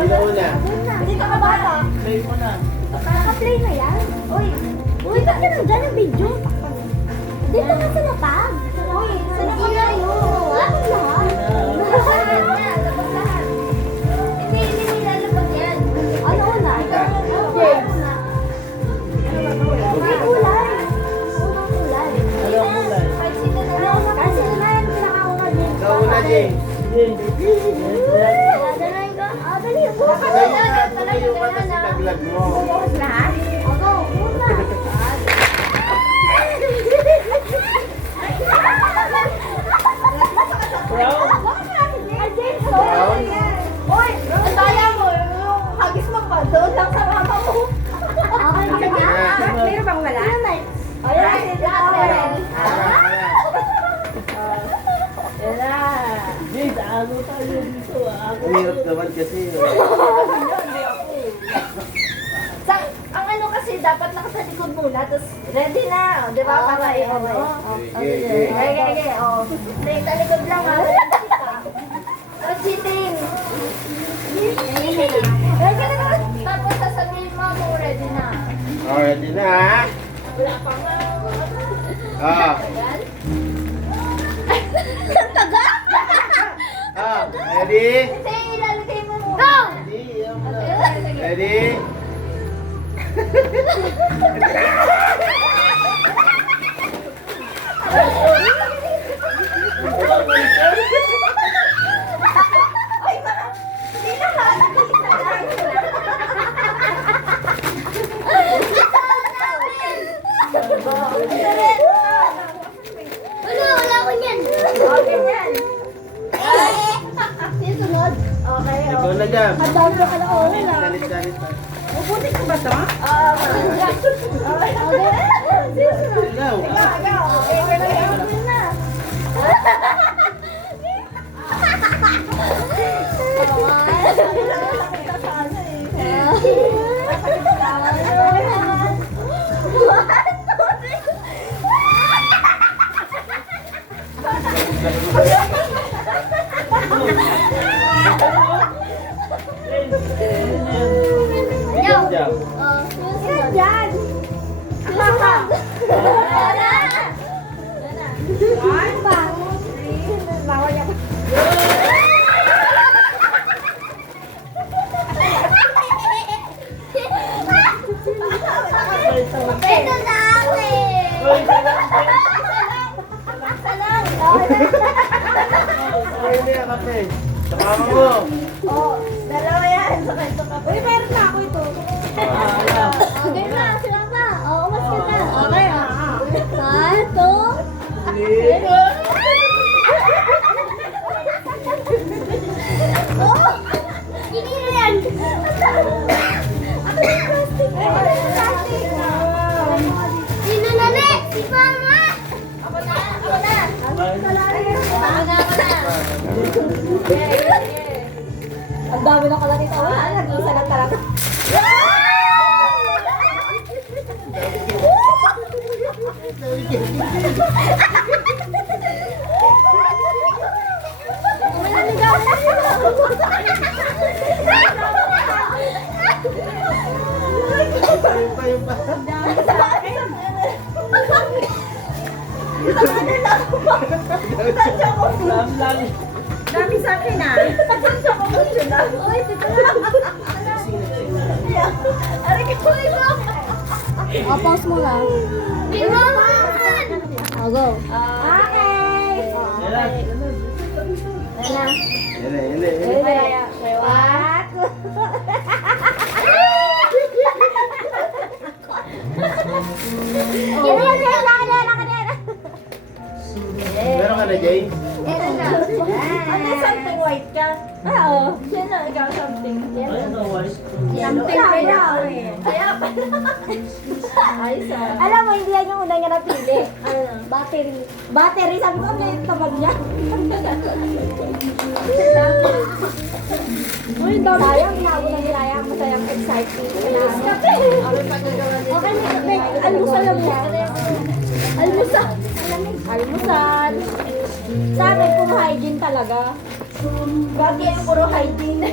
Sino una? Dito ka bata. Play mo na. Naka-play na yan. Uy, ba't ka nandyan yung video? Dito ka sa lapag. Uy, sa lapag tayo. Lapag lahat. Lapag lahat. Hindi nilalapag yan. Ano una? James. May kulay. Unang kulay. Ano ang kulay? Kahit sino na yan. Kahit sino na yan, pinakauna din. Ikaw una, James. Dalayin ko. Dali. Bukas ka Sa'yo na. ka, tumayo ka kasi naglag mo. Bukas lahat? Ako, muna. Brown? Uy, ang daya mo. Yung hagis mo pa. Doon lang sa mama mo. Okay, meron bang wala? Oh, yan. Yan na. James, ako tayo dito. Ako. Ang hirap naman kasi. Ang ano kasi, dapat nakatalikod muna. Tapos, ready na. Di ba? Para i-ano. Okay. Oh. Talikod lang ha. Oh, cheating. Tapos sasabihin mo kung ready na. Oh, ready na ha? Wala pa nga. Oh. Oh, ready? Hindi, ilalagay mo muna. Ready? Ready? Ay, mga, hindi na ha. Wala ko niyan. Okay yan. Sunod. Okay, Ikaw na dyan. Madami ka na wala. Salit. Ubuti ko ba ito? Okay. Ikaw. Ikaw. Okay na. Jump. Yan. Papa. One, two, three. Bawal ako. Ito na akin. Ay, hindi ka kape. Sa mama mo. Oh, dalawa yan. Saka ito ka. Uy, meron na ako ito. Okay na, sila pa. Oo, mas ka na. Okay, Satu. Oh, hindi na yan. Ako yung plastic. Ako yung plastic. Sino na next? Si Mama. Ako na. Ako na. Ang dami na kalat ito. Nag-isa na talaga. Yung pa. Dami sa akin ah. Tansya ko mo yun ah. Uy, dito lang. Aray ka ko ito. Pause mo lang. Di mo Oh, go. Okay. Yan. What? Meron ka na, James? Ano something white ka? Oo. Sino ikaw something? Ano, white? Something red ako eh. Kaya pa. Ayos ah. Alam mo, hindi yan yung unang nga napili. Ano? Battery. Battery. Sabi ko, ano yung tamad niya? Uy, dami. Sayang, inaabo na nila yan. Masayang exciting. Okay, may almusal lang mo. Almusal. Almusal. Sa amin, puro hygiene talaga. Bakit puro hygiene?